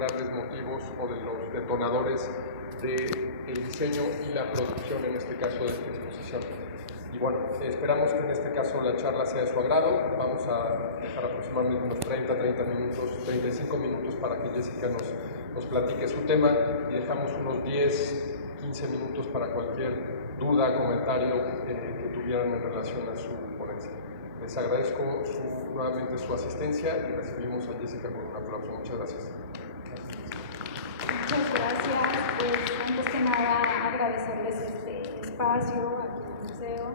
grandes motivos o de los detonadores del diseño y la producción, en este caso, de esta exposición. Y bueno, esperamos que en este caso la charla sea de su agrado. Vamos a dejar aproximadamente unos 30 minutos, 35 minutos para que Jessica nos platique su tema y dejamos unos 10-15 minutos para cualquier duda, comentario que tuvieran en relación a su ponencia. Les agradezco nuevamente su asistencia y recibimos a Jessica con un aplauso. Muchas gracias. Muchas gracias. Pues antes que nada agradecerles este espacio aquí en el museo.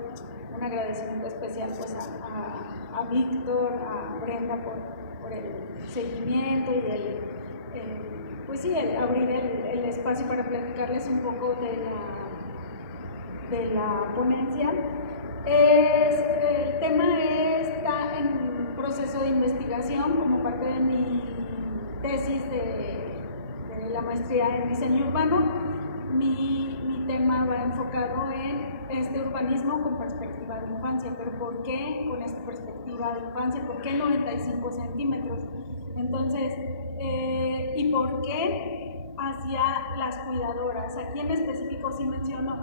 Un agradecimiento especial pues a Víctor, a Brenda por el seguimiento y pues sí, el abrir el espacio para platicarles un poco de la ponencia. El tema está en proceso de investigación como parte de mi tesis de la maestría en diseño urbano. Mi tema va enfocado en este urbanismo con perspectiva de infancia, pero ¿por qué con esta perspectiva de infancia? ¿Por qué 95 centímetros? Entonces, ¿y por qué hacia las cuidadoras? Aquí en específico sí menciono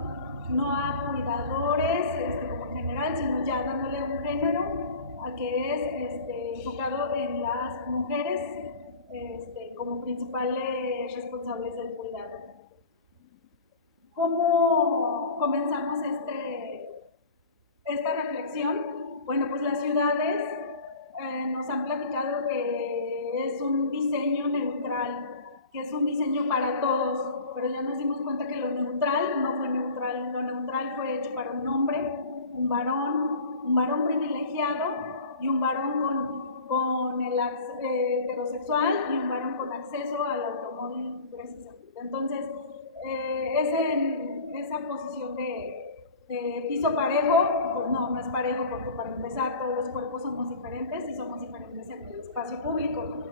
no a cuidadores como en general, sino ya dándole un género a que es enfocado en las mujeres como principales responsables del cuidado. ¿Cómo comenzamos esta reflexión? Bueno, pues las ciudades nos han platicado que es un diseño neutral, que es un diseño para todos, pero ya nos dimos cuenta que lo neutral no fue neutral, lo neutral fue hecho para un hombre, un varón privilegiado y un varón con el heterosexual y un varón con acceso al automóvil precisamente. Entonces, esa posición de piso parejo, pues no es parejo porque para empezar todos los cuerpos somos diferentes y somos diferentes en el espacio público.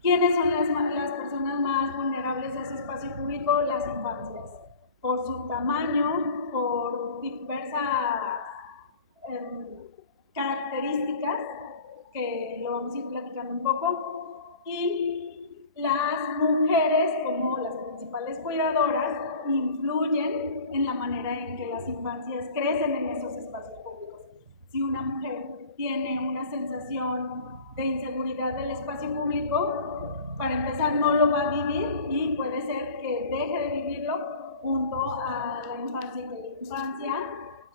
¿Quiénes son las personas más vulnerables a ese espacio público? Las infancias, por su tamaño, por diversas características, que lo vamos a ir platicando un poco, y las mujeres, como las principales cuidadoras, influyen en la manera en que las infancias crecen en esos espacios públicos. Si una mujer tiene una sensación de inseguridad del espacio público, para empezar no lo va a vivir y puede ser que deje de vivirlo junto a la infancia y que la infancia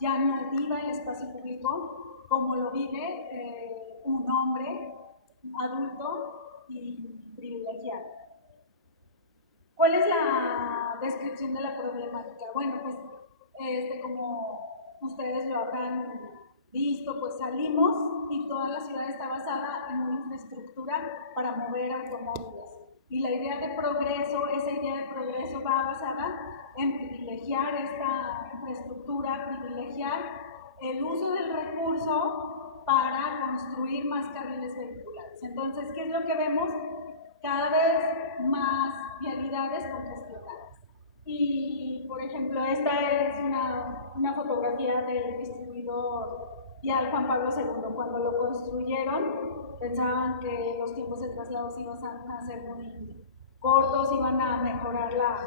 ya no viva el espacio público como lo vive un hombre adulto y privilegiado. ¿Cuál es la descripción de la problemática? Bueno, pues como ustedes lo habrán visto, pues salimos y toda la ciudad está basada en una infraestructura para mover automóviles. Y la idea de progreso, esa idea de progreso va basada en privilegiar esta infraestructura, privilegiar el uso del recurso para construir más carriles vehiculares. Entonces, ¿qué es lo que vemos? Cada vez más vialidades congestionadas. Y, por ejemplo, esta es una fotografía del distribuidor vial Juan Pablo II. Cuando lo construyeron, pensaban que los tiempos de traslados iban a ser muy cortos, iban a mejorar la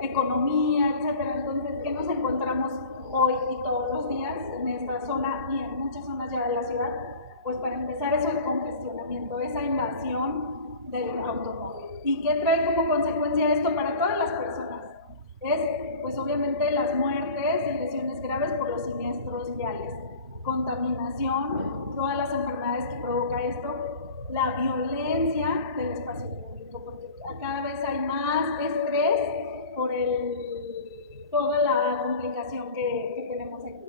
economía, etc. Entonces, ¿qué nos encontramos hoy y todos los días en esta zona y en muchas zonas ya de la ciudad? Pues para empezar eso el congestionamiento, esa invasión del automóvil. ¿Y qué trae como consecuencia esto para todas las personas? Es, pues obviamente, las muertes y lesiones graves por los siniestros viales, contaminación, todas las enfermedades que provoca esto, la violencia del espacio público, porque cada vez hay más estrés por toda la complicación que tenemos aquí.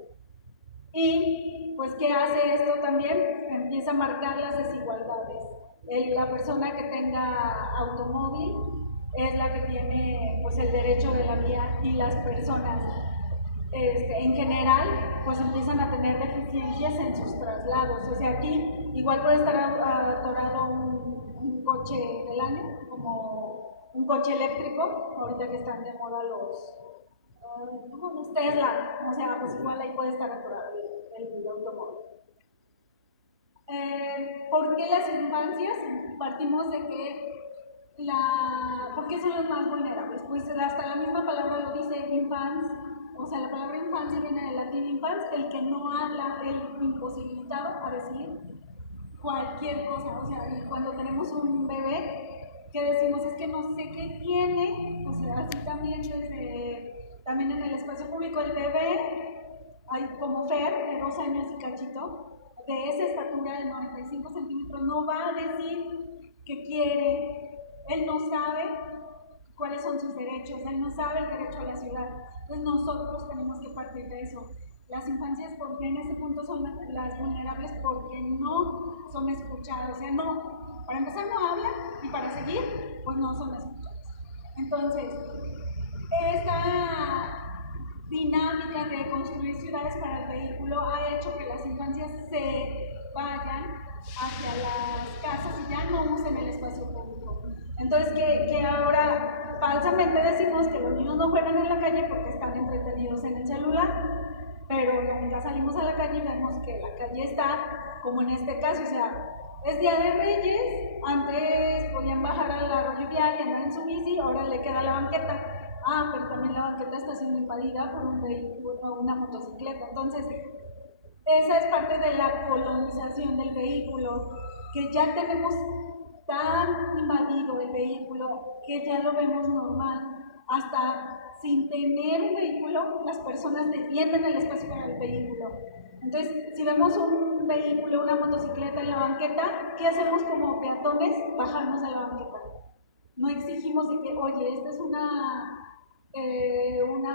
Y pues, ¿qué hace esto también? Empieza a marcar las desigualdades. La persona que tenga automóvil es la que tiene pues el derecho de la vía, y las personas en general pues empiezan a tener deficiencias en sus traslados. O sea, aquí igual puede estar atorado un coche del año, como un coche eléctrico, ahorita que están de moda los Tesla, o sea, pues igual ahí puede estar atorado el automóvil. ¿Por qué las infancias? Partimos de que ¿por qué son los más vulnerables? Pues hasta la misma palabra lo dice, infans, o sea, la palabra infancia viene del latín infans, el que no habla, el imposibilitado a decir cualquier cosa, o sea, y cuando tenemos un bebé, que decimos es que no sé qué tiene, o sea, así también también en el espacio público el bebé, hay como Fer, de 2 años y cachito, de esa estatura de 95 centímetros, no va a decir qué quiere, él no sabe cuáles son sus derechos, él no sabe el derecho a la ciudad, entonces nosotros tenemos que partir de eso. Las infancias, porque en ese punto son las vulnerables, porque no son escuchadas, o sea, no, para empezar no hablan y para seguir, pues no son escuchadas. Entonces, esta dinámica de construir ciudades para el vehículo ha hecho que las infancias se vayan hacia las casas y ya no usen el espacio público. Entonces, que ahora falsamente decimos que los niños no juegan en la calle porque están entretenidos en el celular, pero nunca salimos a la calle y vemos que la calle está, como en este caso, o sea, es Día de Reyes, antes podían bajar al arroyo vial y andar en su bici, ahora le queda la banqueta. Ah, pero también la banqueta está siendo invadida por un vehículo o una motocicleta. Entonces, esa es parte de la colonización del vehículo, que ya tenemos tan invadido el vehículo que ya lo vemos normal. Hasta sin tener un vehículo, las personas defienden el espacio para el vehículo. Entonces, si vemos un vehículo, una motocicleta en la banqueta, ¿qué hacemos como peatones? Bajarnos de la banqueta. No exigimos de que, oye, esta es una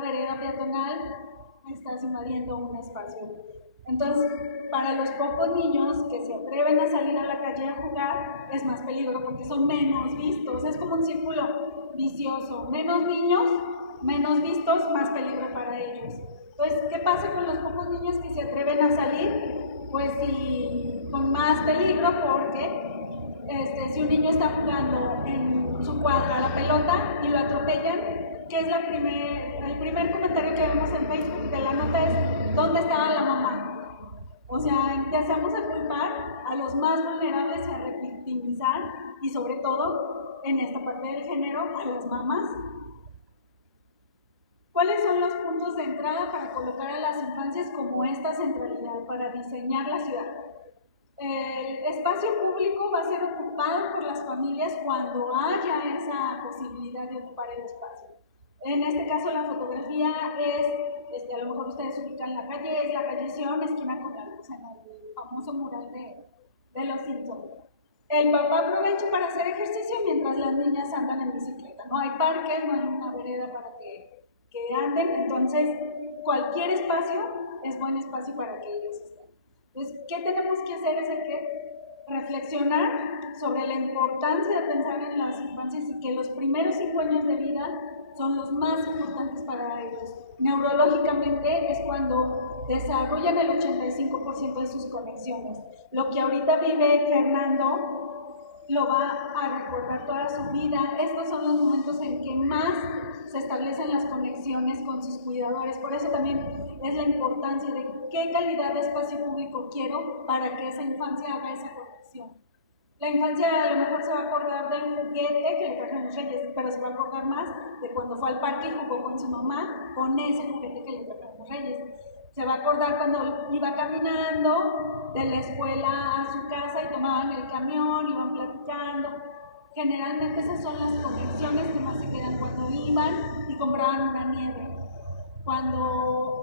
vereda peatonal, estás invadiendo un espacio. Entonces, para los pocos niños que se atreven a salir a la calle a jugar, es más peligro porque son menos vistos. Es como un círculo vicioso. Menos niños, menos vistos, más peligro para ellos. Entonces, ¿qué pasa con los pocos niños que se atreven a salir? Pues sí, con más peligro porque si un niño está jugando en su cuadra a la pelota y lo atropellan, ¿qué es el primer comentario que vemos en Facebook de la nota es ¿dónde estaba la mamá? O sea, empezamos a culpar a los más vulnerables y a revictimizar, y sobre todo, en esta parte del género, a las mamás. ¿Cuáles son los puntos de entrada para colocar a las infancias como esta centralidad, para diseñar la ciudad? El espacio público va a ser ocupado por las familias cuando haya esa posibilidad de ocupar el espacio. En este caso, la fotografía es, a lo mejor ustedes ubican la calle, es la calle Sion, esquina con la luz, en el famoso mural de los Simpsons. El papá aprovecha para hacer ejercicio mientras las niñas andan en bicicleta. No hay parque, no hay una vereda para que anden, entonces cualquier espacio es buen espacio para que ellos estén. Entonces, ¿qué tenemos que hacer? Es reflexionar sobre la importancia de pensar en las infancias y que los primeros 5 años de vida son los más importantes para ellos. Neurológicamente es cuando desarrollan el 85% de sus conexiones. Lo que ahorita vive Fernando lo va a recordar toda su vida. Estos son los momentos en que más se establecen las conexiones con sus cuidadores. Por eso también es la importancia de qué calidad de espacio público quiero para que esa infancia haga esa conexión. La infancia a lo mejor se va a acordar del juguete que le trajeron los reyes, pero se va a acordar más de cuando fue al parque y jugó con su mamá con ese juguete que le trajeron los reyes. Se va a acordar cuando iba caminando de la escuela a su casa y tomaban el camión, iban platicando. Generalmente esas son las conexiones que más se quedan cuando iban y compraban una nieve. Cuando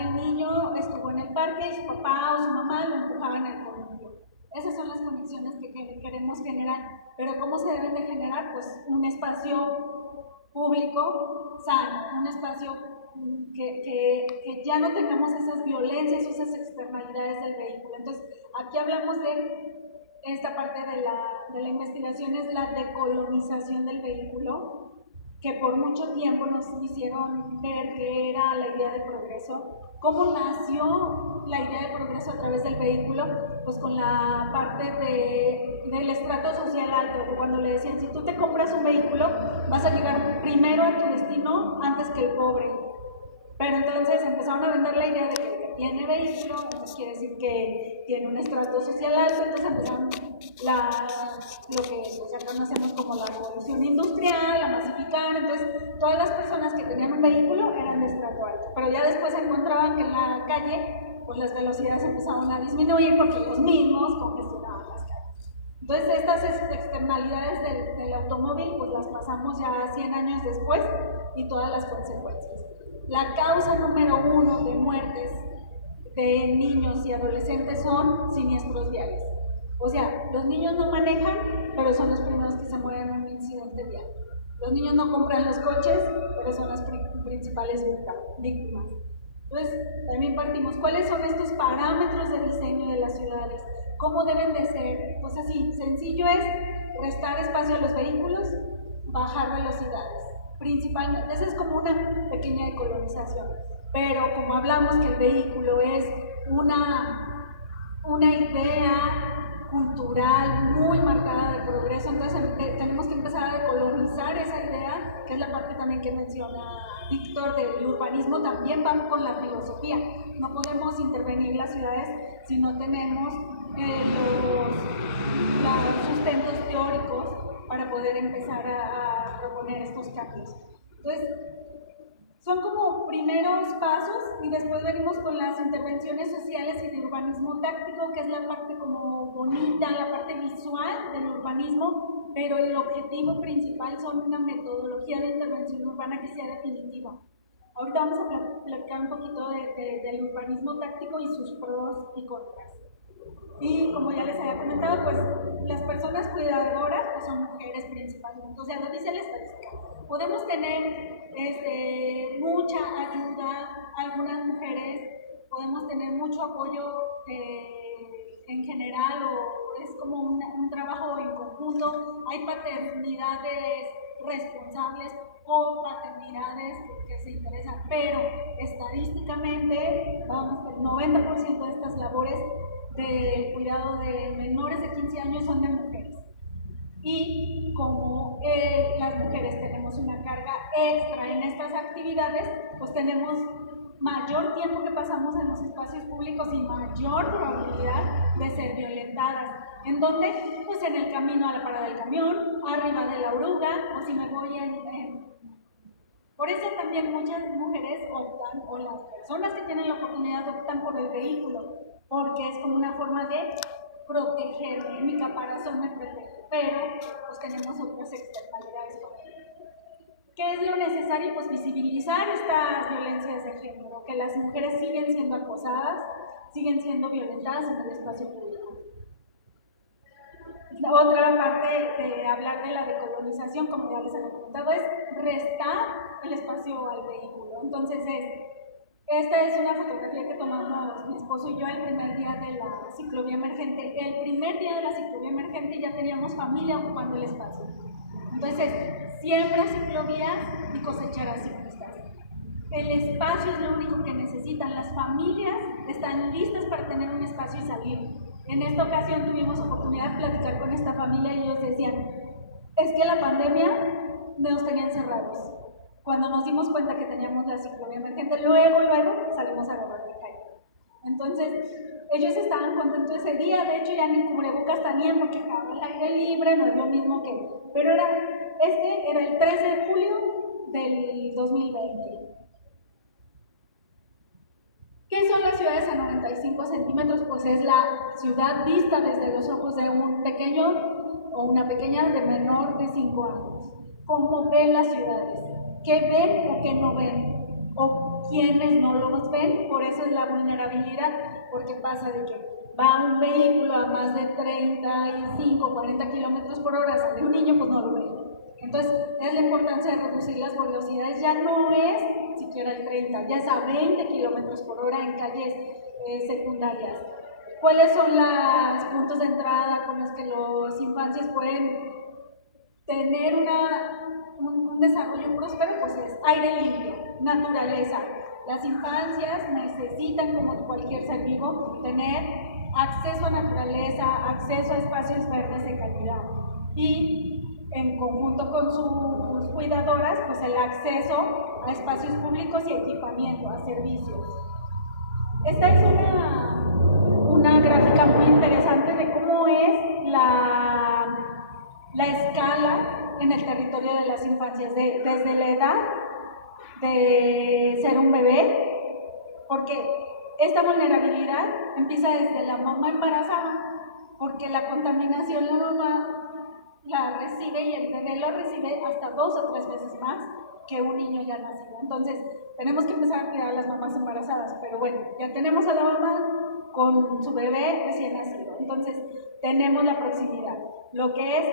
el niño estuvo en el parque y su papá o su mamá lo empujaban al columpio. Esas son las conexiones que queremos generar. Pero ¿cómo se deben de generar? Pues un espacio público sano, un espacio que ya no tengamos esas violencias, esas externalidades del vehículo. Entonces, aquí hablamos de esta parte de la investigación, es la decolonización del vehículo, que por mucho tiempo nos hicieron ver que era la idea de progreso. ¿Cómo nació la idea de progreso a través del vehículo? Pues con la parte del estrato social alto, cuando le decían, si tú te compras un vehículo, vas a llegar primero a tu destino antes que el pobre. Pero entonces empezaron a vender la idea de que tiene vehículo, entonces quiere decir que tiene un estrato social alto, entonces empezaron lo que acá conocemos como la revolución todas las personas que tenían un vehículo eran de estrato alto, pero ya después encontraban que en la calle pues las velocidades empezaban a disminuir porque los mismos congestionaban las calles. Entonces estas externalidades del automóvil pues las pasamos ya 100 años después y todas las consecuencias. La causa número 1 de muertes de niños y adolescentes son siniestros viales. O sea, los niños no manejan, pero son los primeros que se mueren en un incidente vial. Los niños no compran los coches, pero son las principales víctimas. Entonces, también partimos. ¿Cuáles son estos parámetros de diseño de las ciudades? ¿Cómo deben de ser? Pues así, sencillo es restar espacio a los vehículos, bajar velocidades. Principalmente, esa es como una pequeña decolonización. Pero como hablamos que el vehículo es una idea cultural muy marcada de progreso, entonces tenemos que empezar a decolonizar esa idea, que es la parte también que menciona Víctor del urbanismo, también va con la filosofía. No podemos intervenir las ciudades si no tenemos los sustentos teóricos para poder empezar a proponer estos cambios. Entonces, son como primeros pasos y después venimos con las intervenciones sociales y de urbanismo táctico, que es la parte como bonita, la parte visual del urbanismo, pero el objetivo principal son una metodología de intervención urbana que sea definitiva. Ahorita vamos a platicar un poquito del urbanismo táctico y sus pros y contras. Y como ya les había comentado, pues las personas cuidadoras pues, son mujeres principalmente, o sea, lo dice la estadística. Podemos tener mucha ayuda, algunas mujeres, podemos tener mucho apoyo en general, o es como un trabajo en conjunto. Hay paternidades responsables o paternidades que se interesan, pero estadísticamente, vamos, el 90% de estas labores de cuidado de menores de 15 años son de mujeres. Y como las mujeres tenemos una carga extra en estas actividades, pues tenemos mayor tiempo que pasamos en los espacios públicos y mayor probabilidad de ser violentadas. ¿En dónde? Pues en el camino a la parada del camión, arriba de la oruga, o si me voy Por eso también muchas mujeres optan, o las personas que tienen la oportunidad optan por el vehículo, porque es como una forma de protegerme, mi caparazón me protege, pero pues tenemos otras externalidades con él. ¿Qué es lo necesario? Pues visibilizar estas violencias de género, que las mujeres siguen siendo acosadas, siguen siendo violentadas en el espacio público. La otra parte de hablar de la decolonización, como ya les había comentado, es restar el espacio al vehículo. Entonces esta es una fotografía que tomamos mi esposo y yo el primer día de la ciclovía emergente. El primer día de la ciclovía emergente ya teníamos familia ocupando el espacio. Entonces, siembra ciclovías y cosecharás ciclistas. El espacio es lo único que necesitan. Las familias están listas para tener un espacio y salir. En esta ocasión tuvimos oportunidad de platicar con esta familia y ellos decían, es que la pandemia nos tenía encerrados. Cuando nos dimos cuenta que teníamos la ciclovía emergente, luego salimos a agarrar el calle. Entonces, ellos estaban contentos ese día, de hecho ya ni cubrebocas tenían porque el aire libre no es lo mismo que... Pero era el 13 de julio del 2020. ¿Qué son las ciudades a 95 centímetros? Pues es la ciudad vista desde los ojos de un pequeño o una pequeña de menor de 5 años. ¿Cómo ven las ciudades? ¿Qué ven o qué no ven? ¿O quiénes no los ven? Por eso es la vulnerabilidad, porque pasa de que va un vehículo a más de 35, 40 kilómetros por hora, sale un niño, pues no lo ve. Entonces, es la importancia de reducir las velocidades, ya no es siquiera el 30, ya es a 20 kilómetros por hora en calles secundarias. ¿Cuáles son los puntos de entrada con los que las infancias pueden tener un desarrollo próspero? Pues es aire limpio, naturaleza. Las infancias necesitan, como cualquier ser vivo, tener acceso a naturaleza, acceso a espacios verdes de calidad. Y en conjunto con sus cuidadoras, pues el acceso a espacios públicos y equipamiento, a servicios. Esta es una gráfica muy interesante de cómo es la escala en el territorio de las infancias, desde la edad de ser un bebé, porque esta vulnerabilidad empieza desde la mamá embarazada, porque la contaminación la mamá la recibe y el bebé lo recibe hasta 2 o 3 veces más que un niño ya nacido. Entonces, tenemos que empezar a cuidar a las mamás embarazadas, pero bueno, ya tenemos a la mamá con su bebé recién nacido, entonces tenemos la proximidad, lo que es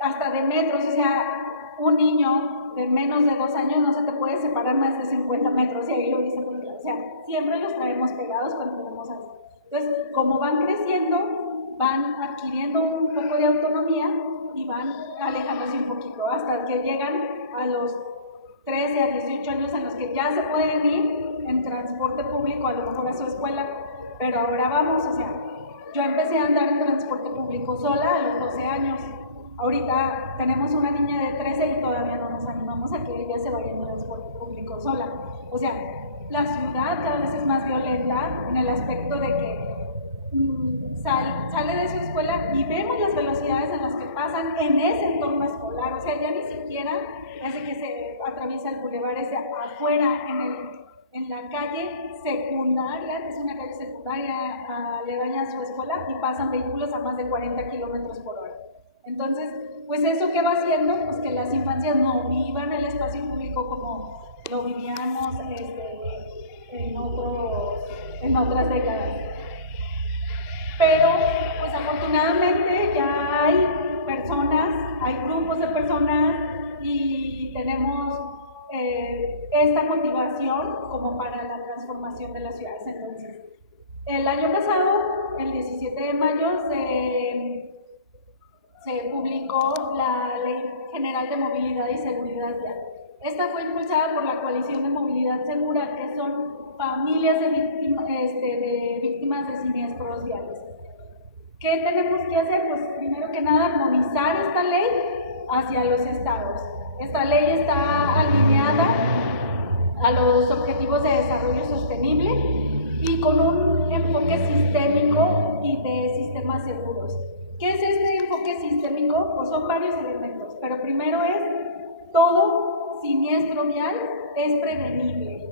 hasta de metros, o sea, un niño de menos de 2 años no se te puede separar más de 50 metros, y ahí lo dicen muy claro, o sea, siempre los traemos pegados cuando tenemos así. Entonces, como van creciendo, van adquiriendo un poco de autonomía y van alejándose un poquito, hasta que llegan a los 13 a 18 años en los que ya se pueden ir en transporte público, a lo mejor a su escuela, pero ahora vamos, o sea, yo empecé a andar en transporte público sola a los 12 años, ahorita tenemos una niña de 13 y todavía no nos animamos a que ella se vaya en transporte público sola, o sea, la ciudad cada vez es más violenta en el aspecto de que sale de su escuela y vemos las velocidades en las que pasan en ese entorno escolar, o sea, ya ni siquiera hace que se atraviesa el bulevar ese afuera en la calle secundaria, que es una calle secundaria aledaña a su escuela, y pasan vehículos a más de 40 kilómetros por hora. Entonces, pues eso que va haciendo, pues que las infancias no vivan el espacio público como lo vivíamos en otras décadas. Pero, pues afortunadamente ya hay personas, hay grupos de personas y tenemos esta motivación como para la transformación de las ciudades. Entonces, el año pasado, el 17 de mayo, se publicó la Ley General de Movilidad y Seguridad Vial. Esta fue impulsada por la Coalición de Movilidad Segura, que son familias de víctimas de siniestros viales. ¿Qué tenemos que hacer? Pues primero que nada armonizar esta ley hacia los estados. Esta ley está alineada a los Objetivos de Desarrollo Sostenible y con un enfoque sistémico y de sistemas seguros. ¿Qué es este enfoque sistémico? Pues son varios elementos, pero primero es todo siniestro vial es prevenible.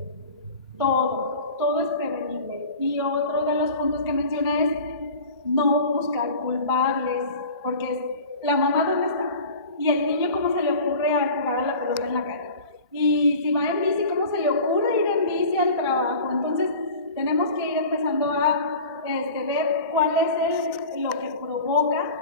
Todo es prevenible. Y otro de los puntos que menciona es no buscar culpables, porque es la mamá dónde está y el niño cómo se le ocurre a jugar a la pelota en la calle, y si va en bici cómo se le ocurre ir en bici al trabajo. Entonces tenemos que ir empezando a ver cuál es lo que provoca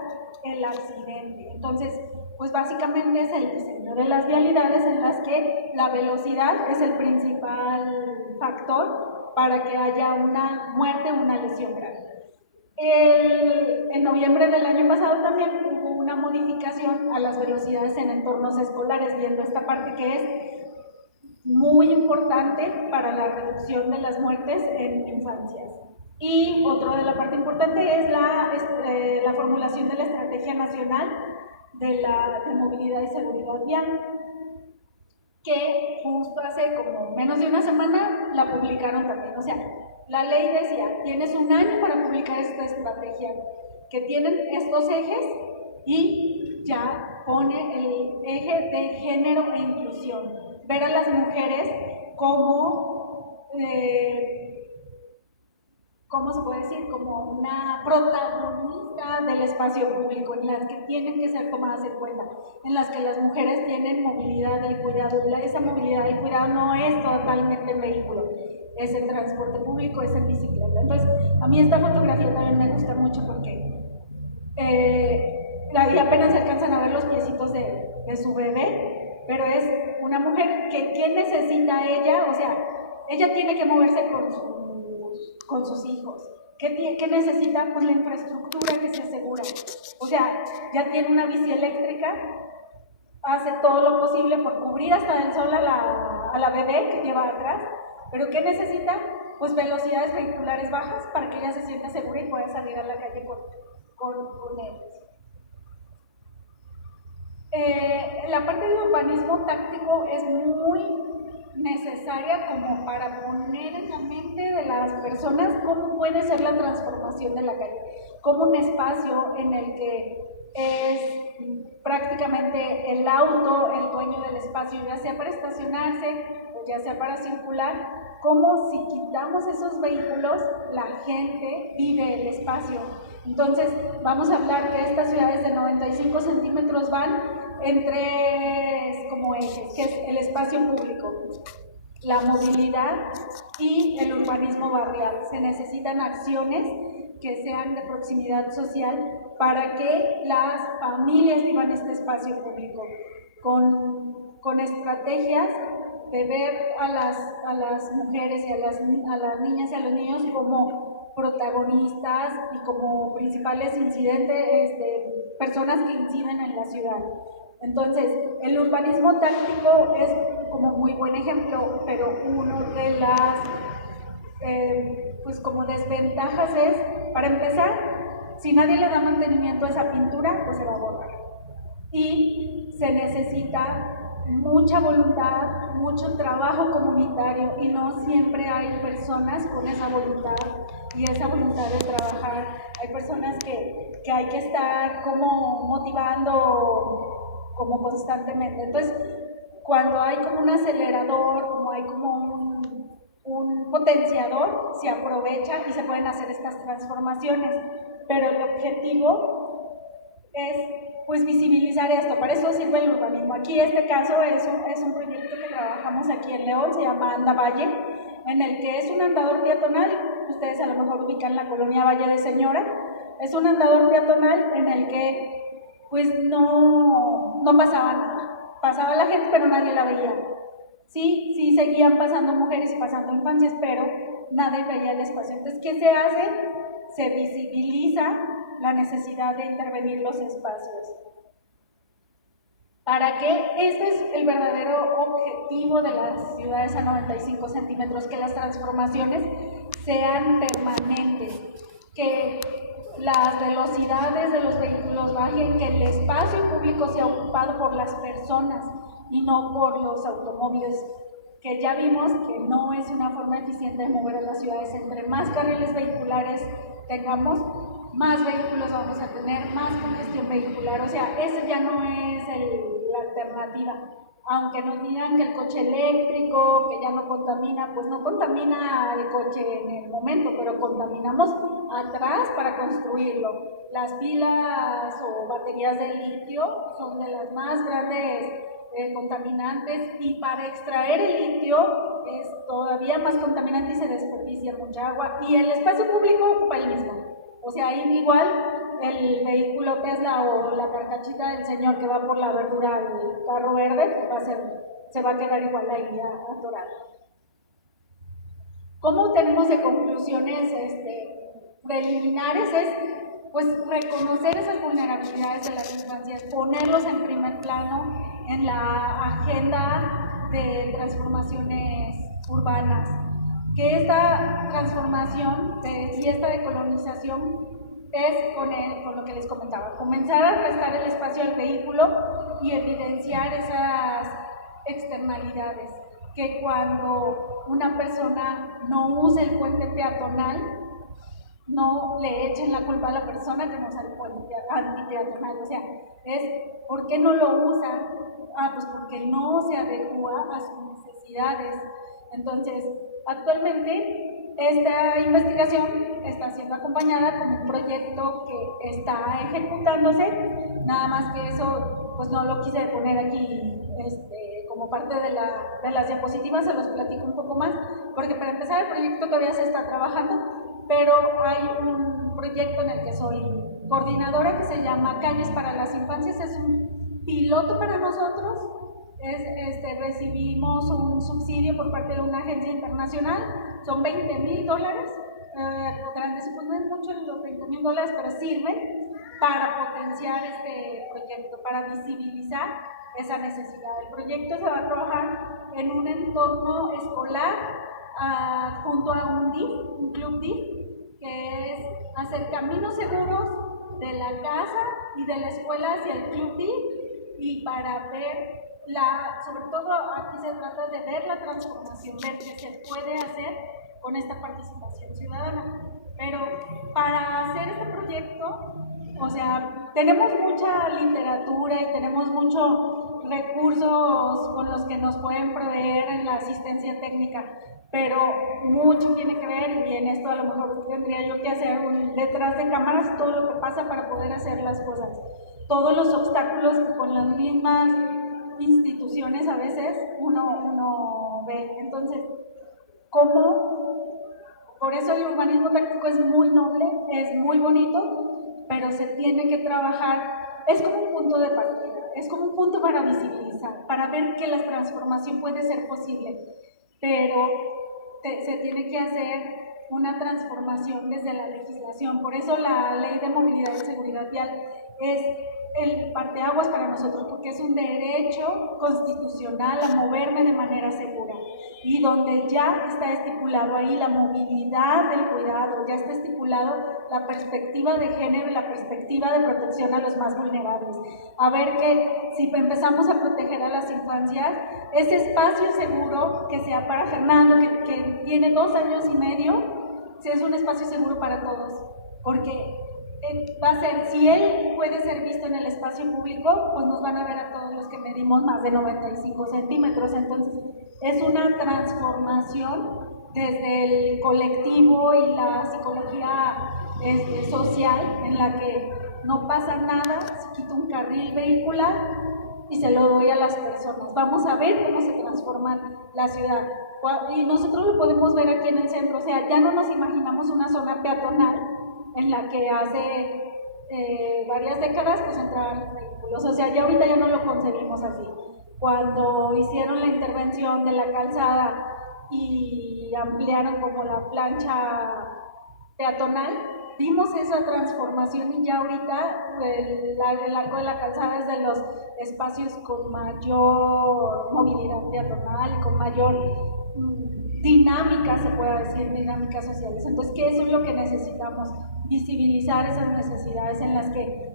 el accidente. Entonces, pues básicamente es el diseño de las vialidades en las que la velocidad es el principal factor para que haya una muerte o una lesión grave. En noviembre del año pasado también hubo una modificación a las velocidades en entornos escolares, viendo esta parte que es muy importante para la reducción de las muertes en infancias. Y otra de la parte importante es la formulación de la Estrategia Nacional de Movilidad y Seguridad Vial, que justo hace como menos de una semana la publicaron también. O sea, la ley decía, tienes un año para publicar esta estrategia, que tienen estos ejes y ya pone el eje de género e inclusión. Ver a las mujeres como, ¿cómo se puede decir? Como una protagonista del espacio público, en las que tienen que ser tomadas en cuenta, en las que las mujeres tienen movilidad del cuidado. Esa movilidad del cuidado no es totalmente en vehículo, es en transporte público, es en bicicleta. Entonces, a mí esta fotografía también me gusta mucho porque ahí apenas se alcanzan a ver los piecitos de su bebé, pero es una mujer que ¿qué necesita ella? O sea, ella tiene que moverse con sus hijos. ¿Qué necesita? Pues la infraestructura que se asegura. O sea, ya tiene una bici eléctrica, hace todo lo posible por cubrir hasta el sol a la bebé que lleva atrás, pero ¿qué necesita? Pues velocidades vehiculares bajas para que ella se sienta segura y pueda salir a la calle con ellos. La parte de urbanismo táctico es muy necesaria como para poner en la mente de las personas cómo puede ser la transformación de la calle, como un espacio en el que es prácticamente el auto, el dueño del espacio, ya sea para estacionarse o ya sea para circular, como si quitamos esos vehículos, la gente vive el espacio. Entonces, vamos a hablar que estas ciudades de 95 centímetros van en tres como ejes, que es el espacio público, la movilidad y el urbanismo barrial. Se necesitan acciones que sean de proximidad social para que las familias vivan este espacio público, con estrategias de ver a las mujeres y a las niñas y a los niños como protagonistas y como principales incidentes, personas que inciden en la ciudad. Entonces, el urbanismo táctico es como muy buen ejemplo, pero uno de las pues como desventajas es, para empezar, si nadie le da mantenimiento a esa pintura, pues se va a borrar. Y se necesita mucha voluntad, mucho trabajo comunitario, y no siempre hay personas con esa voluntad y esa voluntad de trabajar. Hay personas que hay que estar como motivando como constantemente. Entonces, cuando hay como un acelerador, como hay como un potenciador, se aprovecha y se pueden hacer estas transformaciones, pero el objetivo es pues visibilizar esto. Para eso sirve el urbanismo. Aquí este caso es un proyecto que trabajamos aquí en León, se llama Anda Valle, en el que es un andador peatonal. Ustedes a lo mejor ubican la colonia Valle de Señora. Es un andador peatonal en el que pues no pasaba nada. Pasaba la gente, pero nadie la veía. Sí seguían pasando mujeres y pasando infancias, pero nadie veía el espacio. Entonces, ¿qué se hace? Se visibiliza la necesidad de intervenir los espacios. ¿Para qué? Este es el verdadero objetivo de las ciudades a 95 centímetros, que las transformaciones sean permanentes, que las velocidades de los vehículos bajen, que el espacio público sea ocupado por las personas y no por los automóviles, que ya vimos que no es una forma eficiente de mover a las ciudades. Entre más carriles vehiculares tengamos, más vehículos vamos a tener, más congestión vehicular. O sea, esa ya no es la alternativa. Aunque nos digan que el coche eléctrico, que ya no contamina, pues no contamina el coche en el momento, pero contaminamos atrás para construirlo. Las pilas o baterías de litio son de las más grandes contaminantes, y para extraer el litio es todavía más contaminante y se desperdicia mucha agua, y el espacio público ocupa el mismo. O sea, ahí igual el vehículo Tesla o la carcachita del señor que va por la verdura, el carro verde, se va a quedar igual ahí atorado. ¿Cómo tenemos de conclusiones preliminares? Es pues reconocer esas vulnerabilidades de las infancias, ponerlos en primer plano en la agenda de transformaciones urbanas, que esta transformación y esta decolonización es con lo que les comentaba, comenzar a restar el espacio al vehículo y evidenciar esas externalidades, que cuando una persona no usa el puente peatonal, no le echen la culpa a la persona que no usa el puente antipeatonal. O sea, es ¿por qué no lo usa? Pues porque no se adecua a sus necesidades. Entonces, actualmente esta investigación está siendo acompañada como un proyecto que está ejecutándose, nada más que eso pues no lo quise poner aquí como parte de las diapositivas. Se los platico un poco más, porque para empezar el proyecto todavía se está trabajando, pero hay un proyecto en el que soy coordinadora que se llama Calles para las Infancias. Es un piloto para nosotros. Recibimos un subsidio por parte de una agencia internacional, son $20,000, grandes, pues no es mucho los $20,000, pero sirven para potenciar este proyecto, para visibilizar esa necesidad. El proyecto se va a trabajar en un entorno escolar junto a un DIF, un club DIF, que es hacer caminos seguros de la casa y de la escuela hacia el club DIF, y para ver sobre todo aquí se trata de ver la transformación, ver qué se puede hacer con esta participación ciudadana. Pero para hacer este proyecto O sea, tenemos mucha literatura y tenemos muchos recursos con los que nos pueden proveer en la asistencia técnica, pero mucho tiene que ver, y en esto a lo mejor tendría yo que hacer detrás de cámaras todo lo que pasa para poder hacer las cosas. Todos los obstáculos que con las mismas instituciones a veces uno ve. Entonces, por eso el urbanismo táctico es muy noble, es muy bonito, pero se tiene que trabajar, es como un punto de partida, es como un punto para visibilizar, para ver que la transformación puede ser posible, pero se tiene que hacer una transformación desde la legislación. Por eso la Ley de Movilidad y Seguridad Vial es el parteaguas para nosotros, porque es un derecho constitucional a moverme de manera segura, y donde ya está estipulado ahí la movilidad del cuidado, ya está estipulado la perspectiva de género y la perspectiva de protección a los más vulnerables. A ver que si empezamos a proteger a las infancias, ese espacio seguro que sea para Fernando, que tiene 2 años y medio, si es un espacio seguro para todos, porque va a ser, si él puede ser visto en el espacio público, pues nos van a ver a todos los que medimos más de 95 centímetros. Entonces, es una transformación desde el colectivo y la psicología social, en la que no pasa nada si quito un carril vehicular y se lo doy a las personas. Vamos a ver cómo se transforma la ciudad. Y nosotros lo podemos ver aquí en el centro, o sea, ya no nos imaginamos una zona peatonal en la que hace varias décadas pues entraban los vehículos. O sea, ya ahorita ya no lo concebimos así. Cuando hicieron la intervención de la calzada y ampliaron como la plancha peatonal, vimos esa transformación, y ya ahorita el arco de la calzada es de los espacios con mayor movilidad peatonal, con mayor dinámica, se puede decir, dinámicas sociales. Entonces, que eso es lo que necesitamos, visibilizar esas necesidades en las que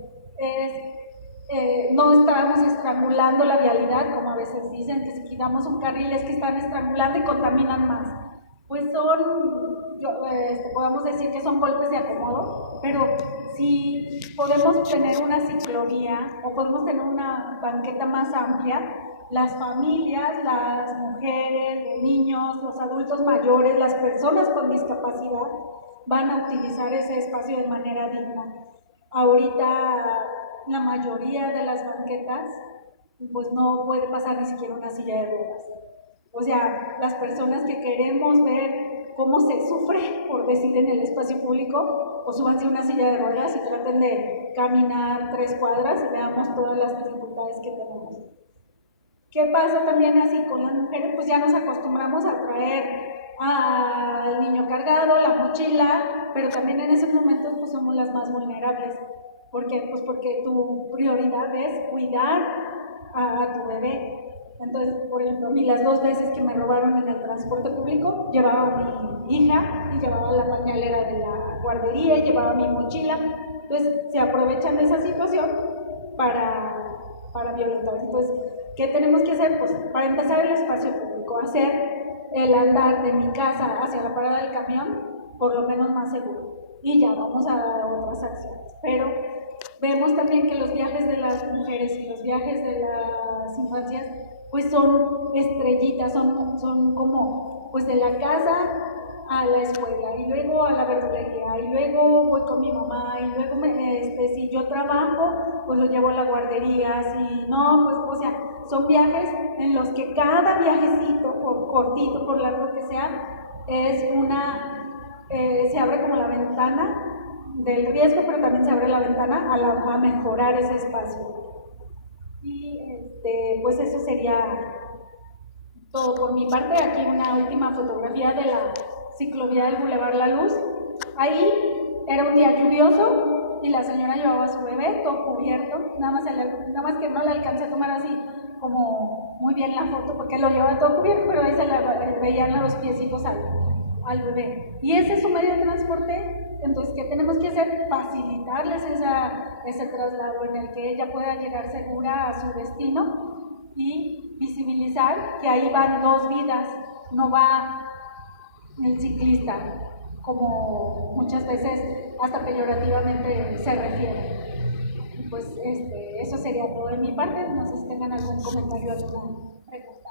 no estamos estrangulando la vialidad, como a veces dicen, que si quitamos un carril es que están estrangulando y contaminan más. Pues podemos decir que son golpes de acomodo, pero si podemos tener una ciclovía o podemos tener una banqueta más amplia, las familias, las mujeres, los niños, los adultos mayores, las personas con discapacidad van a utilizar ese espacio de manera digna. Ahorita la mayoría de las banquetas pues no puede pasar ni siquiera una silla de ruedas. O sea, las personas que queremos ver cómo se sufre, por decir, en el espacio público, pues súbanse a una silla de ruedas y traten de caminar 3 cuadras y veamos todas las dificultades que tenemos. ¿Qué pasa también así con las mujeres? Pues ya nos acostumbramos a traer al niño cargado, la mochila, pero también en esos momentos pues somos las más vulnerables. ¿Por qué? Pues porque tu prioridad es cuidar a tu bebé. Entonces, por ejemplo, a mí las 2 veces que me robaron en el transporte público, llevaba a mi hija y llevaba la pañalera de la guardería y llevaba mi mochila. Entonces, se aprovechan de esa situación para violentar. Entonces, ¿qué tenemos que hacer? Pues, para empezar, el espacio público, hacer el andar de mi casa hacia la parada del camión por lo menos más seguro. Y ya vamos a dar otras acciones. Pero vemos también que los viajes de las mujeres y los viajes de las infancias pues son estrellitas, son como pues de la casa a la escuela, y luego a la verdulería, y luego voy con mi mamá, y luego si yo trabajo, pues lo llevo a la guardería, si no, pues, o sea, son viajes en los que cada viajecito, por cortito, por largo que sea, es se abre como la ventana del riesgo, pero también se abre la ventana a mejorar ese espacio. Y pues eso sería todo por mi parte. Aquí una última fotografía de la ciclovía del Boulevard La Luz. Ahí era un día lluvioso y la señora llevaba a su bebé todo cubierto, nada más que no le alcancé a tomar así como muy bien la foto porque lo llevaba todo cubierto, pero ahí se le veían los piecitos al bebé. Y ese es su medio de transporte. Entonces, ¿qué tenemos que hacer? Facilitarles ese traslado en el que ella pueda llegar segura a su destino, y visibilizar que ahí van 2 vidas, no va el ciclista, como muchas veces hasta peyorativamente se refiere. pues eso sería todo de mi parte. No sé si tengan algún comentario, alguna pregunta.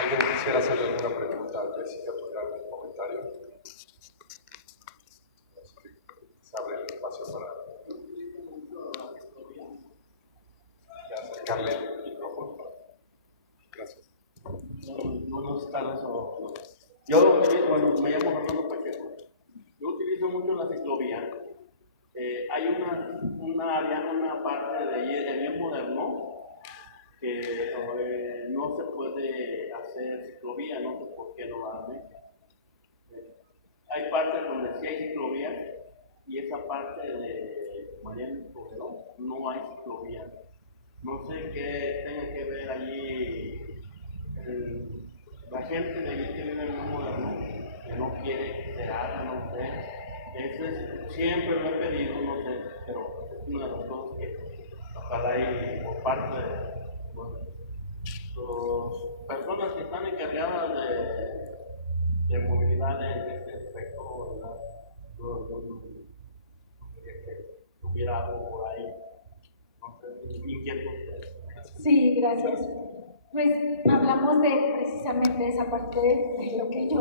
¿Alguien quisiera hacerle alguna pregunta a Jessica? ¿Tuviera algún comentario? Se abre el espacio para acercarle el micrófono. Gracias. Buenas tardes. Yo, bueno, me llamo Fernando Pacheco. Yo utilizo mucho la ciclovía. Hay una área, una parte de ahí, el bien moderno, que no se puede hacer ciclovía, no sé por qué no lo hacen. Hay partes donde sí hay ciclovía y esa parte de Mariano Escobedo no hay ciclovía. No sé qué tenga que ver allí la gente de allí que vive en el moderno, que no quiere que se haga, no sé. Eso siempre lo he pedido, no sé, pero es una de las cosas que ojalá y por parte de las personas que están encargadas de movilidad en este aspecto, ¿verdad? Yo quería que hubiera algo por ahí, no sé, inquieto. Sí, gracias. Pues hablamos de precisamente esa parte de lo que yo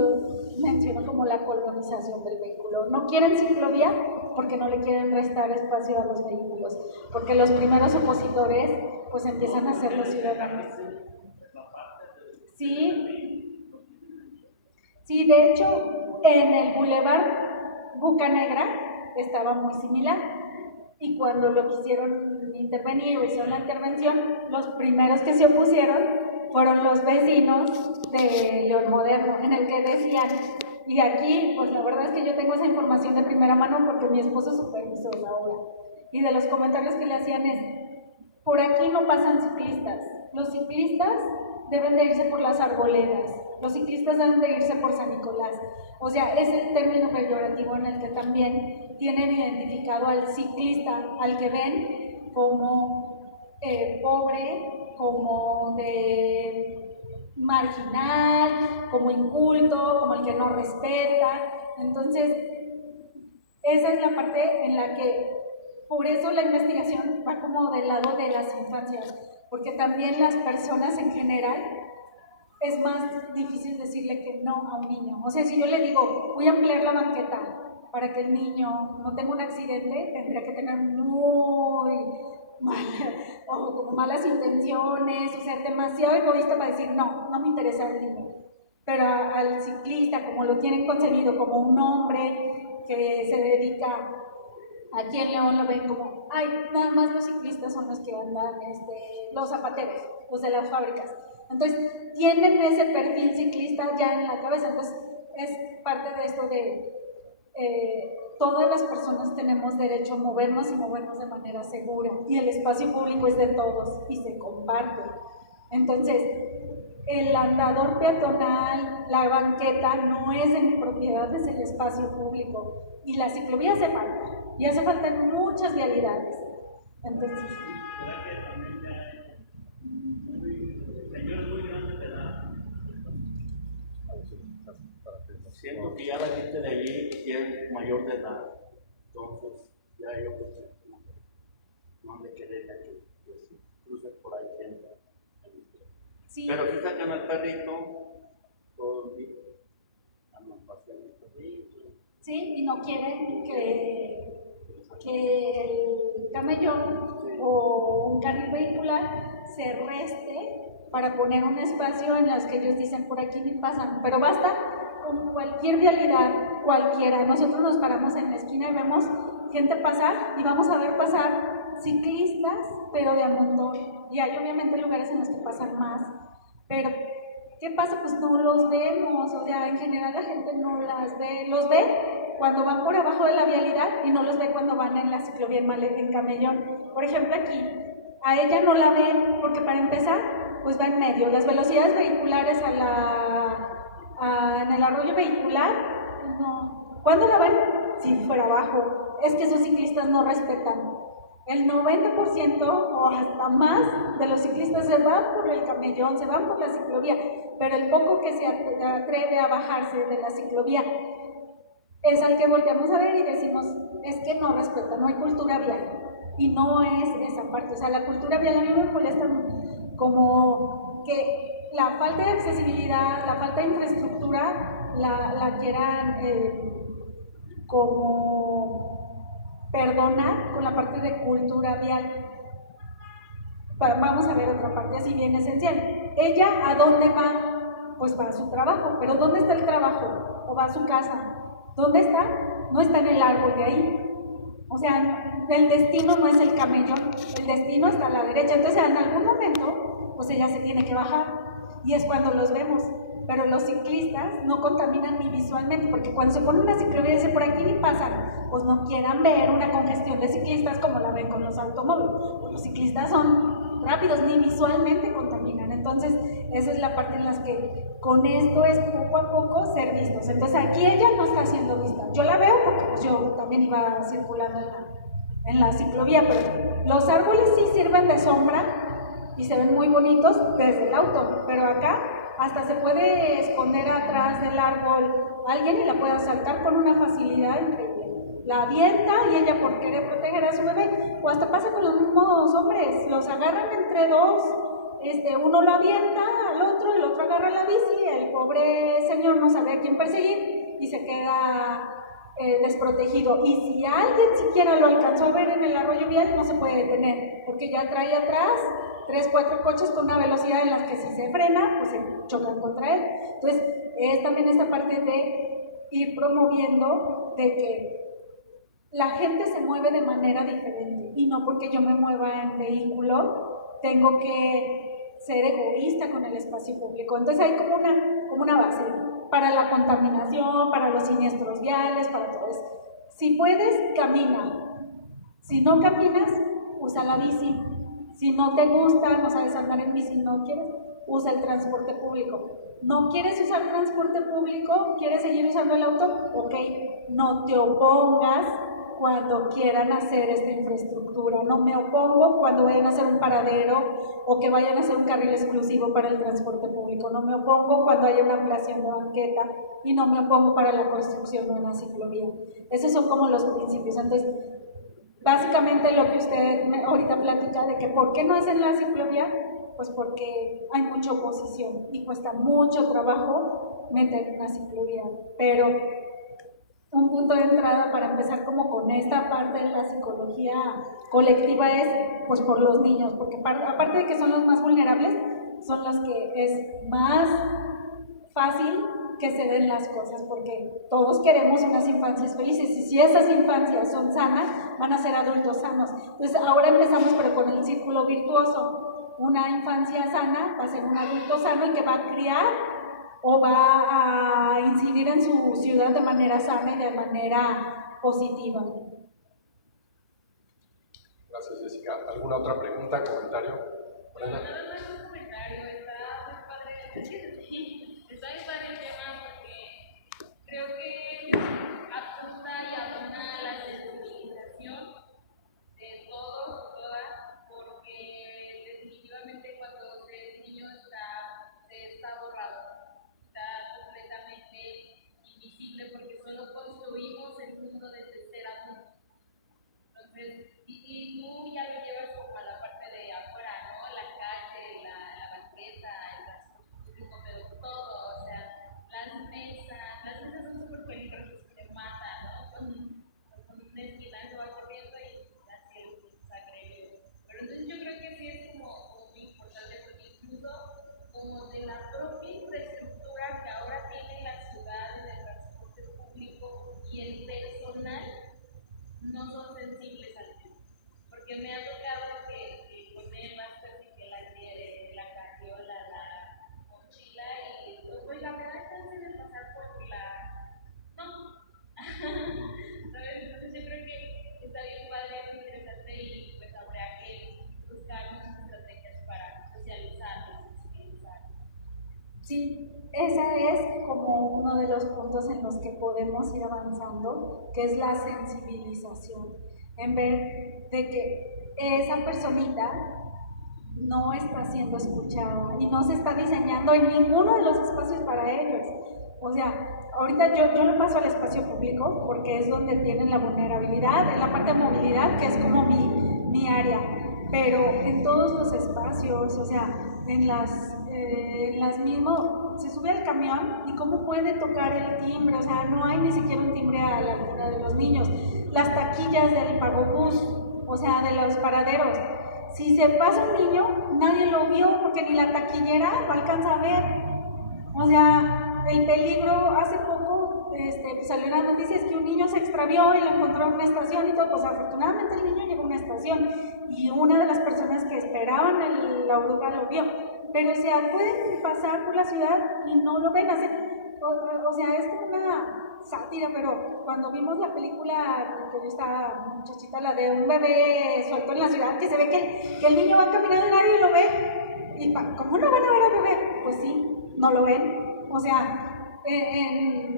menciono como la colonización del vehículo. No quieren ciclovía porque no le quieren restar espacio a los vehículos, porque los primeros opositores pues empiezan a ser los ciudadanos. Sí, de hecho, en el Boulevard Bucanegra estaba muy similar. Y cuando lo quisieron intervenir o hicieron la intervención, los primeros que se opusieron fueron los vecinos de León Moderno, en el que decían, y aquí, pues la verdad es que yo tengo esa información de primera mano porque mi esposo supervisó la obra, y de los comentarios que le hacían es, por aquí no pasan ciclistas, los ciclistas deben de irse por las arboledas, los ciclistas deben de irse por San Nicolás. O sea, es el término peyorativo en el que también tienen identificado al ciclista, al que ven como pobre, como de marginal, como inculto, como el que no respeta. Entonces, esa es la parte en la que, por eso la investigación va como del lado de las infancias, porque también las personas en general es más difícil decirle que no a un niño. O sea, si yo le digo, voy a ampliar la banqueta para que el niño no tenga un accidente, tendría que tener muy como malas intenciones, o sea, demasiado egoísta para decir, no, no me interesa el niño. Pero al ciclista, como lo tienen concebido como un hombre que se dedica, aquí en León lo ven como, ay, nada más los ciclistas son los que andan, los zapateros, los de las fábricas. Entonces, tienen ese perfil ciclista ya en la cabeza. Entonces, es parte de esto de todas las personas tenemos derecho a movernos y movernos de manera segura. Y el espacio público es de todos y se comparte. Entonces, el andador peatonal, la banqueta, no es de mi propiedad, es el espacio público. Y la ciclovía hace falta. Y hace falta en muchas vialidades. Entonces, Siento que ya la gente de allí ya es mayor de edad, entonces ya yo creo que no le quedaría que cruce por ahí gente. Sí. Pero si sacan al perrito, todos los días andan paseando el perrito. Sí, y no quieren que el camellón o un carril vehicular se reste para poner un espacio en los que ellos dicen por aquí ni pasan, pero basta con cualquier vialidad, cualquiera. Nosotros nos paramos en la esquina y vemos gente pasar y vamos a ver pasar ciclistas, pero de a montón. Y hay obviamente lugares en los que pasan más, pero ¿qué pasa? Pues no los vemos, o sea, en general la gente no las ve, los ve cuando van por abajo de la vialidad y no los ve cuando van en la ciclovía en camellón. Por ejemplo, aquí, a ella no la ven porque para empezar, pues va en medio. Las velocidades vehiculares en el arroyo vehicular, no. ¿Cuándo la ven? Si fuera abajo. Es que esos ciclistas no respetan. El 90% o hasta más de los ciclistas se van por el camellón, se van por la ciclovía, pero el poco que se atreve a bajarse de la ciclovía es al que volteamos a ver y decimos, es que no respeta, no hay cultura vial. Y no es esa parte, o sea, la cultura vial a mí me molesta como que la falta de accesibilidad, la falta de infraestructura la quieran como perdonar con la parte de cultura vial. Vamos a ver otra parte así bien esencial. ¿Ella a dónde va? Pues para su trabajo, pero ¿dónde está el trabajo? ¿O va a su casa? ¿Dónde está? No está en el árbol de ahí. O sea, el destino no es el camello, el destino está a la derecha. Entonces, en algún momento, pues ella se tiene que bajar. Y es cuando los vemos. Pero los ciclistas no contaminan ni visualmente, porque cuando se pone una ciclovía y dice, por aquí ni pasan, pues no quieran ver una congestión de ciclistas como la ven con los automóviles. Pues los ciclistas son rápidos, ni visualmente contaminan. Entonces, esa es la parte en la que con esto es poco a poco ser vistos. Entonces, aquí ella no está siendo vista. Yo la veo porque pues yo también iba circulando en la ciclovía, pero los árboles sí sirven de sombra y se ven muy bonitos desde el auto, pero acá hasta se puede esconder atrás del árbol alguien y la puede asaltar con una facilidad increíble. La avienta y ella por querer proteger a su bebé, o hasta pasa con los mismos hombres, los agarran entre dos, uno lo avienta al otro, el otro agarra la bici, el pobre señor no sabe a quién perseguir y se queda desprotegido. Y si alguien siquiera lo alcanzó a ver en el arroyo vial, no se puede detener, porque ya trae atrás 3, 4 coches con una velocidad en la que si se frena, pues se chocan contra él. Entonces, es también esta parte de ir promoviendo de que la gente se mueve de manera diferente y no porque yo me mueva en vehículo tengo que ser egoísta con el espacio público. Entonces hay como una base para la contaminación, para los siniestros viales, para todo eso. Si puedes, camina. Si no caminas, usa la bici. Si no te gusta, no sabes andar en bici, no quieres, usa el transporte público. ¿No quieres usar transporte público? ¿Quieres seguir usando el auto? Ok, no te opongas cuando quieran hacer esta infraestructura. No me opongo cuando vayan a hacer un paradero o que vayan a hacer un carril exclusivo para el transporte público. No me opongo cuando haya una ampliación de banqueta y no me opongo para la construcción de una ciclovía. Esos son como los principios. Entonces, básicamente lo que usted ahorita platica de que ¿por qué no hacen la ciclovía? Pues porque hay mucha oposición y cuesta mucho trabajo meter una ciclovía. Pero un punto de entrada para empezar como con esta parte de la psicología colectiva es pues por los niños, porque aparte de que son los más vulnerables, son los que es más fácil que se den las cosas, porque todos queremos unas infancias felices y si esas infancias son sanas, van a ser adultos sanos. Entonces ahora empezamos pero con el círculo virtuoso. Una infancia sana va a ser un adulto sano y que va a criar o va a incidir en su ciudad de manera sana y de manera positiva. Gracias, Jessica. ¿Alguna otra pregunta, comentario? Brenda. Nada más un comentario, está muy padre el tema porque creo que apunta y abona la sensibilización de todos, todas, porque definitivamente cuando el niño está borrado, está completamente invisible porque solo construimos el mundo desde ser adultos. Entonces, y tú ya lo llevas como a la parte de afuera, ¿no? La calle, la banqueta, el transporte público, pero todo, o sea, las mesas son súper peligrosas, te matan, ¿no? Con una esquina se va corriendo y así el agredido. Pero entonces yo creo que sí es como muy importante porque incluso como de la propia infraestructura que ahora tiene la ciudad de transporte público y el personal no son sensibles al tema. Porque me ha tocado que con él basta que la carriola, la mochila y oiga, me da chance de pasar por la. No. ¿Sabes? Entonces yo creo que está bien padre, es interesante y pues habrá que buscar unas estrategias para socializar y sensibilizar. Sí, esa es como uno de los puntos en los que podemos ir avanzando, que es la sensibilización, en ver de que esa personita no está siendo escuchada y no se está diseñando en ninguno de los espacios para ellos. O sea, ahorita yo lo paso al espacio público porque es donde tienen la vulnerabilidad, en la parte de movilidad, que es como mi área, pero en todos los espacios, o sea, en las mismas, se sube al camión y cómo puede tocar el timbre, o sea, no hay ni siquiera un timbre a la altura de los niños. Las taquillas del pagobús, o sea, de los paraderos. Si se pasa un niño, nadie lo vio porque ni la taquillera lo alcanza a ver. O sea, el peligro, hace poco salió una noticia, es que un niño se extravió y lo encontró en una estación y todo. Pues afortunadamente el niño llegó a una estación y una de las personas que esperaban la oruga lo vio. Pero o sea, pueden pasar por la ciudad y no lo ven. O sea, es como una sátira, pero cuando vimos la película, que yo estaba muchachita, la de un bebé suelto en la ciudad, que se ve que el niño va caminando y nadie lo ve. ¿Y cómo no van a ver al bebé? Pues sí, no lo ven. O sea,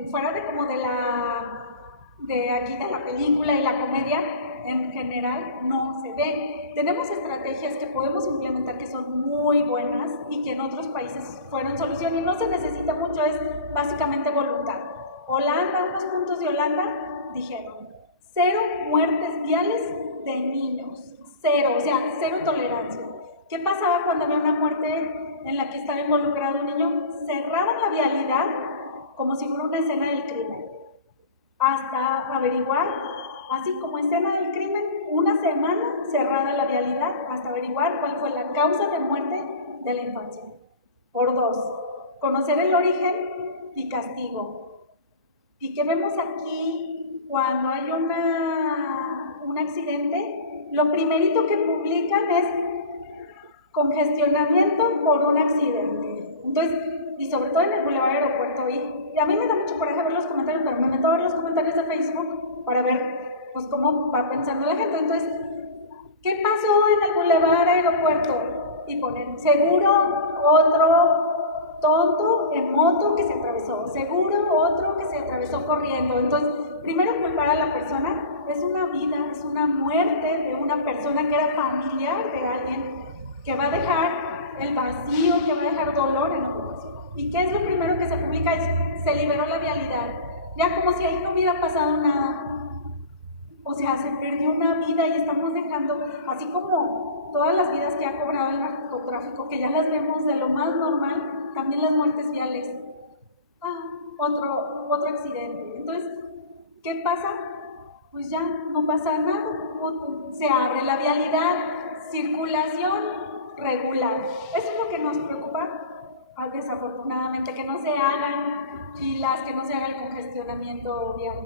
fuera de como de aquí de la película y la comedia, en general no se ve. Tenemos estrategias que podemos implementar que son muy buenas y que en otros países fueron solución y no se necesita mucho, es básicamente voluntad. Holanda, unos puntos de Holanda dijeron 0 muertes viales de niños, 0, o sea, 0 tolerancia. ¿Qué pasaba cuando había una muerte en la que estaba involucrado un niño? Cerraban la vialidad como si fuera una escena del crimen, hasta averiguar, así como escena del crimen, una semana cerrada la vialidad hasta averiguar cuál fue la causa de muerte de la infancia. Por 2, conocer el origen y castigo. ¿Y qué vemos aquí cuando hay un accidente? Lo primerito que publican es congestionamiento por un accidente. Entonces, y sobre todo en el Boulevard Aeropuerto, y a mí me da mucho coraje ver los comentarios, pero me meto a ver los comentarios de Facebook para ver pues cómo va pensando la gente. Entonces, ¿qué pasó en el Boulevard Aeropuerto? Y ponen, seguro otro tonto en moto que se atravesó, seguro otro que se atravesó corriendo. Entonces, primero culpar a la persona, es una vida, es una muerte de una persona que era familiar de alguien, que va a dejar el vacío, que va a dejar dolor en la población. ¿Y qué es lo primero que se publica? Se liberó la vialidad, ya como si ahí no hubiera pasado nada. O sea, se perdió una vida y estamos dejando, así como todas las vidas que ha cobrado el narcotráfico, que ya las vemos de lo más normal, también las muertes viales. Otro accidente. Entonces, ¿qué pasa? Pues ya no pasa nada. Se abre la vialidad, circulación regular. Eso es lo que nos preocupa, desafortunadamente, que no se hagan filas, que no se haga el congestionamiento vial.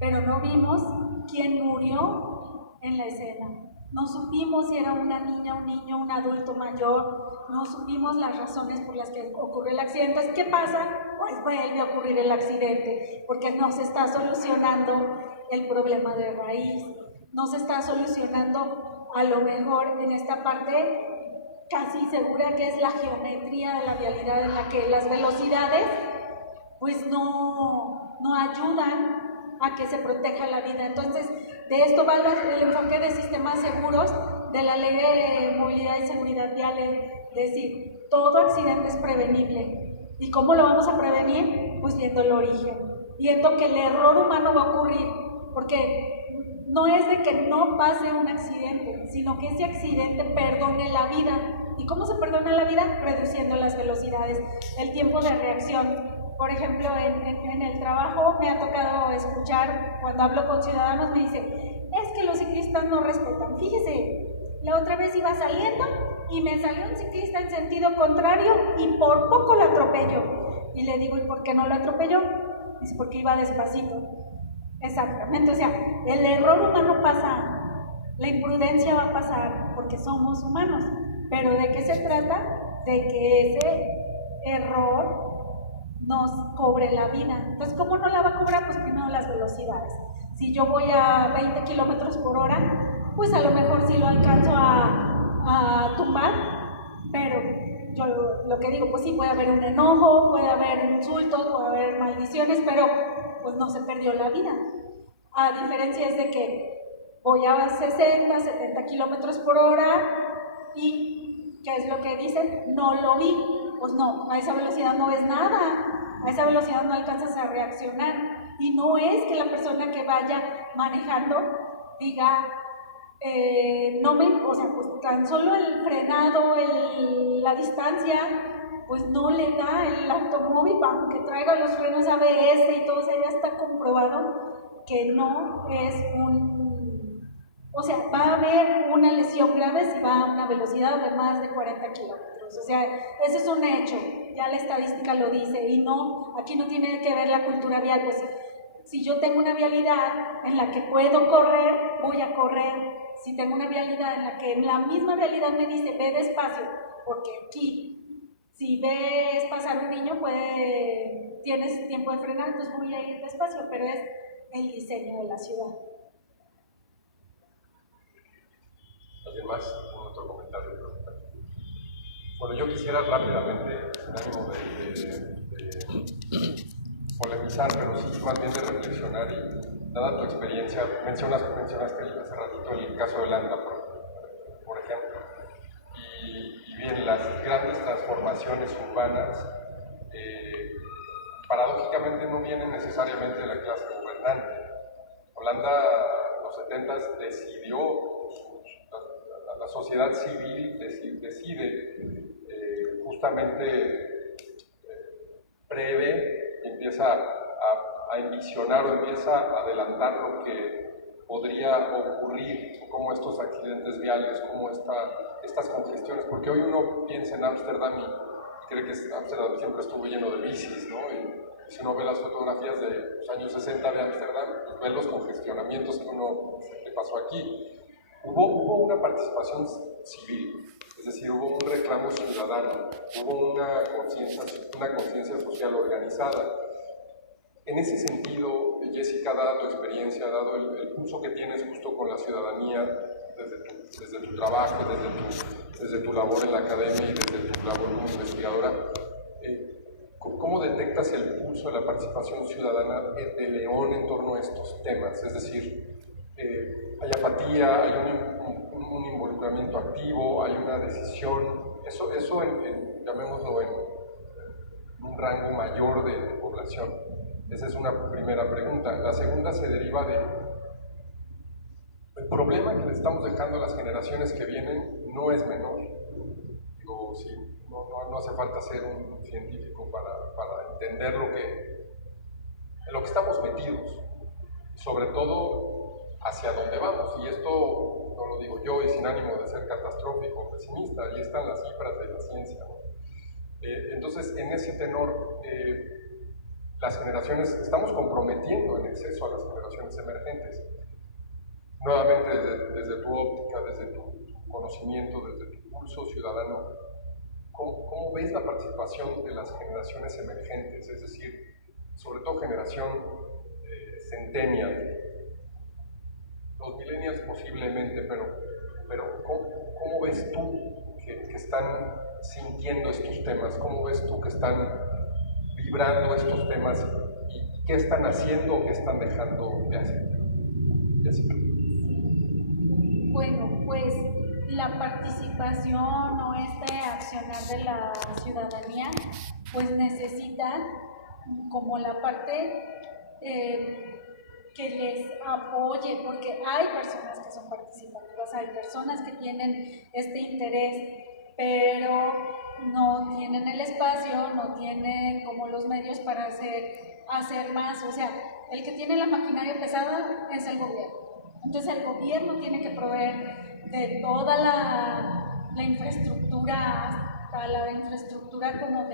Pero no vimos quién murió en la escena. No supimos si era una niña, un niño, un adulto mayor. No supimos las razones por las que ocurrió el accidente. Entonces, ¿qué pasa? Pues vuelve a ocurrir el accidente, porque no se está solucionando el problema de raíz. No se está solucionando, a lo mejor en esta parte casi segura, que es la geometría de la vialidad, en la que las velocidades pues no ayudan a que se proteja la vida. Entonces, de esto va el enfoque de sistemas seguros de la Ley de Movilidad y Seguridad Vial, es decir, todo accidente es prevenible. ¿Y cómo lo vamos a prevenir? Pues viendo el origen, viendo que el error humano va a ocurrir, porque no es de que no pase un accidente, sino que ese accidente perdone la vida. ¿Y cómo se perdona la vida? Reduciendo las velocidades, el tiempo de reacción. Por ejemplo, en el trabajo me ha tocado escuchar, cuando hablo con ciudadanos, me dicen, es que los ciclistas no respetan. Fíjese, la otra vez iba saliendo y me salió un ciclista en sentido contrario y por poco lo atropello. Y le digo, ¿y por qué no lo atropelló? Dice, porque iba despacito. Exactamente, o sea, el error humano pasa, la imprudencia va a pasar, porque somos humanos. Pero ¿de qué se trata? De que ese error nos cobre la vida. Entonces, ¿cómo no la va a cobrar? Pues primero las velocidades. Si yo voy a 20 kilómetros por hora, pues a lo mejor sí lo alcanzo a tumbar, pero yo lo que digo, pues sí, puede haber un enojo, puede haber insultos, puede haber maldiciones, pero pues no se perdió la vida. A diferencia es de que voy a 60, 70 kilómetros por hora y ¿qué es lo que dicen? No lo vi. Pues no, a esa velocidad no ves nada. a esa velocidad no alcanzas a reaccionar. Y no es que la persona que vaya manejando diga, o sea, pues tan solo el frenado, la distancia, pues no le da el automóvil, aunque traiga los frenos ABS y todo eso, ya está comprobado que no es o sea, va a haber una lesión grave si va a una velocidad de más de 40 kilómetros. O sea, ese es un hecho, ya la estadística lo dice, y no, aquí no tiene que ver la cultura vial. Pues si yo tengo una vialidad en la que puedo correr, voy a correr. Si tengo una vialidad en la que la misma vialidad me dice, ve despacio, porque aquí, si ves pasar un niño, tienes tiempo de frenar, entonces voy a ir despacio, pero es el diseño de la ciudad. ¿Alguien más? ¿Algún otro comentario? Bueno, yo quisiera rápidamente, sin ánimo de polemizar, pero sí más bien de reflexionar, y dada tu experiencia, mencionaste hace ratito el caso de Holanda, por ejemplo, y bien, las grandes transformaciones urbanas paradójicamente no vienen necesariamente de la clase gobernante. Holanda, en los 70s, decidió, la sociedad civil decide justamente prevé, empieza a envisionar o empieza a adelantar lo que podría ocurrir, como estos accidentes viales, como estas congestiones, porque hoy uno piensa en Ámsterdam y cree que Ámsterdam siempre estuvo lleno de bicis, ¿no? Y si uno ve las fotografías de los años 60 de Ámsterdam, pues ve los congestionamientos que pasó aquí. Hubo una participación civil, es decir, hubo un reclamo ciudadano, hubo una conciencia social organizada. En ese sentido, Jessica, dada tu experiencia, dado el pulso que tienes justo con la ciudadanía, desde tu trabajo, desde tu labor en la academia y desde tu labor como investigadora, ¿cómo detectas el pulso de la participación ciudadana de León en torno a estos temas? Es decir, hay apatía, hay un involucramiento activo, hay una decisión, eso llamémoslo en un rango mayor de población. Esa es una primera pregunta. La segunda se deriva el problema que le estamos dejando a las generaciones que vienen no es menor. Digo, sí, no hace falta ser un científico para entender en lo que estamos metidos, sobre todo hacia dónde vamos. Y esto no lo digo yo y sin ánimo de ser catastrófico o pesimista, ahí están las cifras de la ciencia, ¿no? Entonces, en ese tenor, las generaciones, estamos comprometiendo en exceso a las generaciones emergentes. Nuevamente, desde tu óptica, desde tu conocimiento, desde tu pulso ciudadano, ¿cómo ves la participación de las generaciones emergentes? Es decir, sobre todo generación centennial, los millennials posiblemente, pero ¿cómo ves tú que están sintiendo estos temas? ¿Cómo ves tú que están vibrando estos temas y qué están haciendo o qué están dejando de hacer? Jessica. Bueno, pues la participación o este accionar de la ciudadanía pues necesita como la parte que les apoye, porque hay personas que son participativas, hay personas que tienen este interés, pero no tienen el espacio, no tienen como los medios para hacer más. O sea, el que tiene la maquinaria pesada es el gobierno. Entonces el gobierno tiene que proveer de toda la infraestructura, hasta la infraestructura como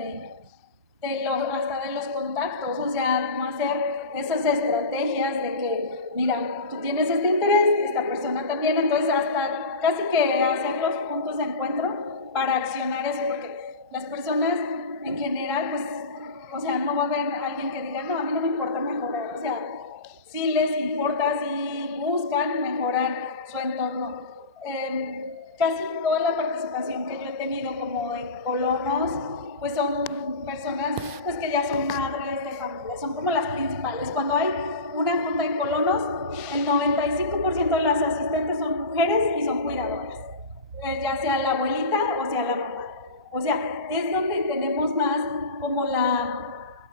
hasta de los contactos, o sea, no hacer esas estrategias de que, mira, tú tienes este interés, esta persona también, entonces hasta casi que hacer los puntos de encuentro para accionar eso, porque las personas en general, pues, o sea, no va a haber alguien que diga, no, a mí no me importa mejorar, o sea, sí les importa, sí buscan mejorar su entorno. Casi toda la participación que yo he tenido como en colonos, pues son personas pues, que ya son madres de familia, son como las principales. Cuando hay una junta de colonos, el 95% de las asistentes son mujeres y son cuidadoras, ya sea la abuelita o sea la mamá. O sea, es donde tenemos más como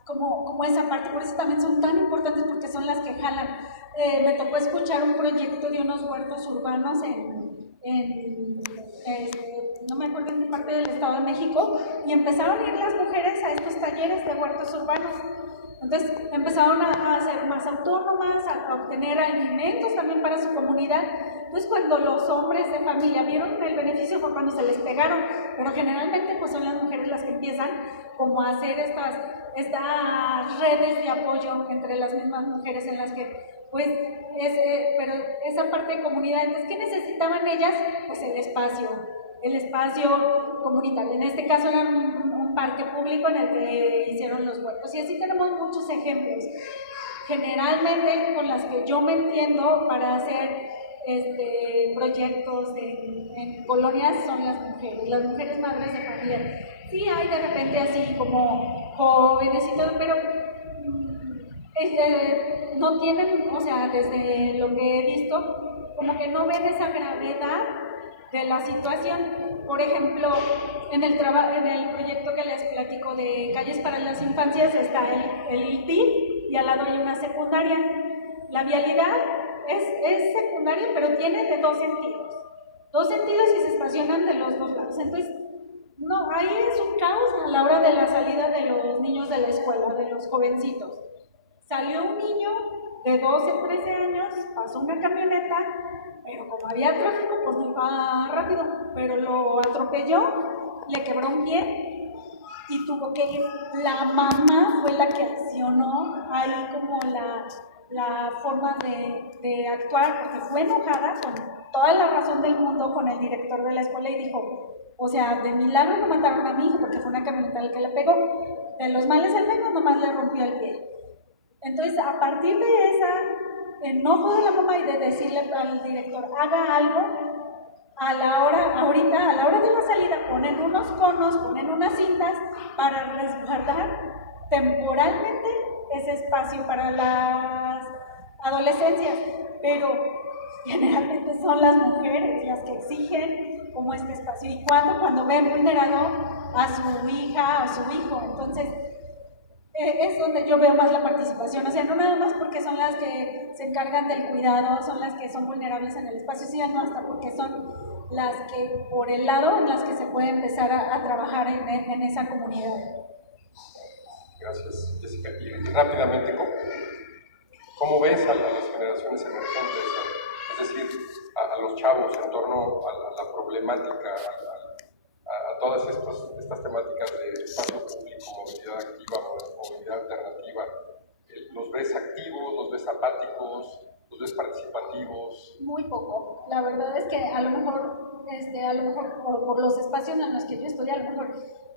como esa parte, por eso también son tan importantes porque son las que jalan. Me tocó escuchar un proyecto de unos huertos urbanos no me acuerdo en qué parte del Estado de México, y empezaron a ir las mujeres a estos talleres de huertos urbanos. Entonces empezaron a ser más autónomas, a obtener alimentos también para su comunidad. Entonces cuando los hombres de familia vieron el beneficio fue cuando se les pegaron, pero generalmente pues son las mujeres las que empiezan como a hacer estas redes de apoyo entre las mismas mujeres en las que pues pero esa parte de comunidad. Entonces, ¿qué necesitaban ellas? Pues el espacio comunitario. En este caso era un parque público en el que hicieron los huertos, y así tenemos muchos ejemplos. Generalmente con las que yo me entiendo para hacer proyectos en colonias son las mujeres madres de familia. Sí hay de repente así como jóvenes y todo, pero no tienen, o sea, desde lo que he visto, como que no ven esa gravedad de la situación. Por ejemplo, en el proyecto que les platico de Calles para las Infancias está el TIF y al lado hay una secundaria. La vialidad es secundaria, pero tiene de dos sentidos y se estacionan de los dos lados. Entonces, no, ahí es un caos a la hora de la salida de los niños de la escuela, de los jovencitos. Salió un niño de 12, 13 años, pasó una camioneta, pero como había tráfico, pues no iba rápido, pero lo atropelló, le quebró un pie y tuvo que ir. La mamá fue la que accionó ahí como la forma de actuar, porque fue enojada con toda la razón del mundo con el director de la escuela y dijo, o sea, de milagro no mataron a mi hijo porque fue una camioneta la que le pegó, de los males al menos nomás le rompió el pie. Entonces, a partir de ese enojo de la mamá y de decirle al director, haga algo, a la hora de la salida, ponen unos conos, ponen unas cintas para resguardar temporalmente ese espacio para las adolescencias, pero generalmente son las mujeres las que exigen como este espacio. ¿Y cuando ven vulnerado a su hija o a su hijo? Entonces, es donde yo veo más la participación, o sea, no nada más porque son las que se encargan del cuidado, son las que son vulnerables en el espacio, sino hasta porque son las que, por el lado en las que se puede empezar a trabajar en esa comunidad. Gracias, Jessica. Y rápidamente, ¿cómo ves a las generaciones emergentes, es decir, a los chavos en torno a la problemática, a todas estas temáticas de espacio público, movilidad activa, movilidad alternativa? ¿Los ves activos, los ves apáticos, los ves participativos? Muy poco. La verdad es que a lo mejor por los espacios en los que yo estoy, a lo mejor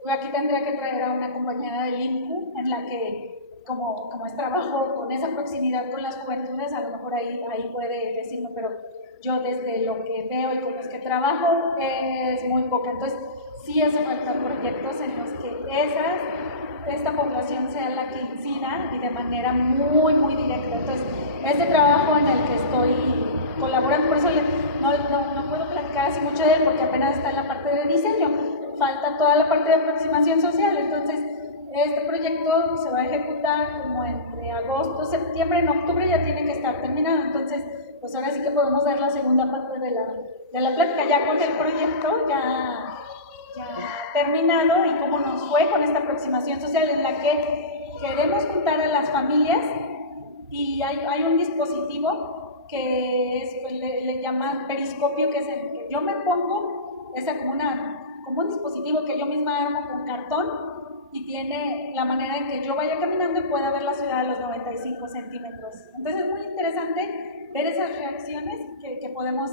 aquí tendría que traer a una compañera del INCU en la que como es trabajo con esa proximidad con las juventudes, a lo mejor ahí puede decirme, pero yo desde lo que veo y con los que trabajo es muy poca. Entonces sí hace falta proyectos en los que esta población sea la que incida y de manera muy, muy directa. Entonces, este trabajo en el que estoy colaborando, por eso no puedo platicar así mucho de él porque apenas está en la parte de diseño, falta toda la parte de aproximación social. Entonces, este proyecto se va a ejecutar como entre agosto, septiembre, en octubre ya tiene que estar terminado. Entonces, pues ahora sí que podemos ver la segunda parte de la plática, ya con el proyecto ya terminado y cómo nos fue con esta aproximación social en la que queremos juntar a las familias y hay un dispositivo que le llaman periscopio, que es el que yo me pongo, es como un dispositivo que yo misma armo con cartón y tiene la manera en que yo vaya caminando y pueda ver la ciudad a los 95 centímetros. Entonces es muy interesante ver esas reacciones que podemos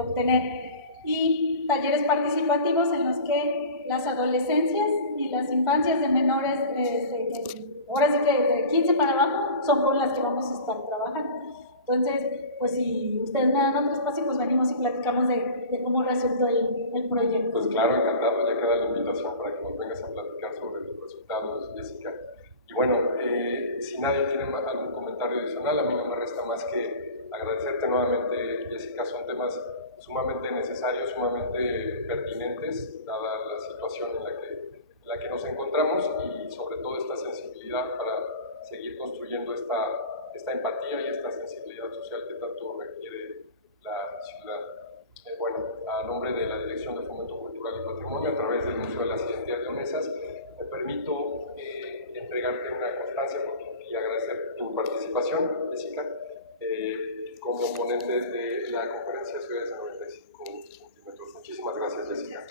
obtener. Y talleres participativos en los que las adolescencias y las infancias de menores, ahora sí que de 15 para abajo, son con las que vamos a estar trabajando. Entonces, pues si ustedes me dan otro espacio, pues venimos y platicamos de cómo resultó el proyecto. Pues claro, encantado, ya queda la invitación para que nos vengas a platicar sobre los resultados, Jessica. Y bueno, si nadie tiene algún comentario adicional, a mí no me resta más que agradecerte nuevamente, Jessica. Son temas sumamente necesarios, sumamente pertinentes, dada la situación en la que la que nos encontramos y sobre todo esta sensibilidad para seguir construyendo esta empatía y esta sensibilidad social que tanto requiere la ciudad. Bueno, a nombre de la Dirección de Fomento Cultural y Patrimonio, a través del Museo de las Identidades Leonesas, me permito entregarte una constancia y agradecer tu participación, Jessica, como ponente de la conferencia Ciudades de 95 centímetros. Muchísimas gracias, Jessica.